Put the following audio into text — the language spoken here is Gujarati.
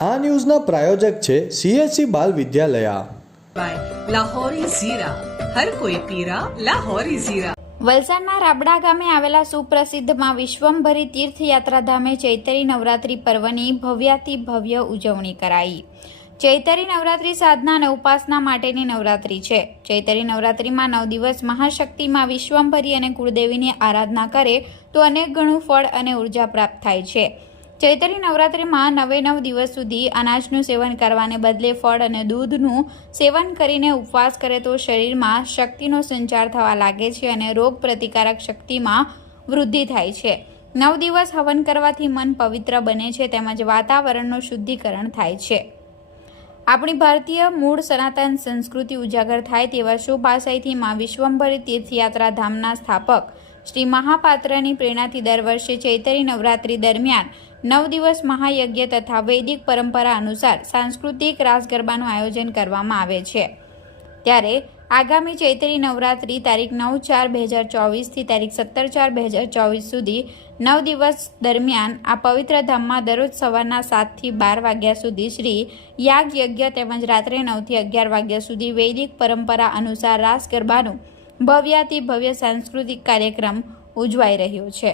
આ ન્યૂઝના પ્રાયોજક છે CSC બાલ વિદ્યાલયા. લાહોરી ઝીરા, હર કોઈ પીરા લાહોરી ઝીરા. વલસાડના રાબડા ગામે આવેલા સુપ્રસિદ્ધ માં વિશ્વંભરી તીર્થયાત્રા ધામે ચૈત્રી નવરાત્રી પર્વની ભવ્યાતિ ભવ્ય ઉજવણી કરાઈ. ચૈત્રી નવરાત્રી સાધના અને ઉપાસના માટેની નવરાત્રી છે. ચૈત્રી નવરાત્રીમાં 9 દિવસ મહાશક્તિમાં વિશ્વંભરી અને કુળદેવીની આરાધના કરે તો અનેક ગણું ફળ અને ઉર્જા પ્રાપ્ત થાય છે. ચૈત્રી નવરાત્રીમાં 9 દિવસ સુધી અનાજનું સેવન કરવાને બદલે ફળ અને દૂધનું સેવન કરીને ઉપવાસ કરે તો શરીરમાં શક્તિનો સંચાર થવા લાગે છે અને રોગ પ્રતિકારક શક્તિમાં વૃદ્ધિ થાય છે. 9 દિવસ હવન કરવાથી મન પવિત્ર બને છે તેમજ વાતાવરણનું શુદ્ધિકરણ થાય છે. આપણી ભારતીય મૂળ સનાતન સંસ્કૃતિ ઉજાગર થાય તેવા શુભ આશયથી માં વિશ્વંભરી તીર્થયાત્રા ધામના સ્થાપક શ્રી મહાપાત્રની પ્રેરણાથી દર વર્ષે ચૈત્રી નવરાત્રી દરમિયાન 9 દિવસ મહાયજ્ઞ તથા વૈદિક પરંપરા અનુસાર સાંસ્કૃતિક રાસ ગરબાનું આયોજન કરવામાં આવે છે. ત્યારે આગામી ચૈત્રી નવરાત્રી તારીખ 9/4/2024 થી તારીખ 17/4/2024 સુધી 9 દિવસ દરમિયાન આ પવિત્ર ધામમાં દરરોજ સવારના 7 થી 12 વાગ્યા સુધી શ્રી યાગ યજ્ઞ તેમજ રાત્રે 9 થી 11 વાગ્યા સુધી વૈદિક પરંપરા અનુસાર રાસ ગરબાનું ભવ્યાતિ ભવ્ય સાંસ્કૃતિક કાર્યક્રમ ઉજવાઈ રહ્યો છે.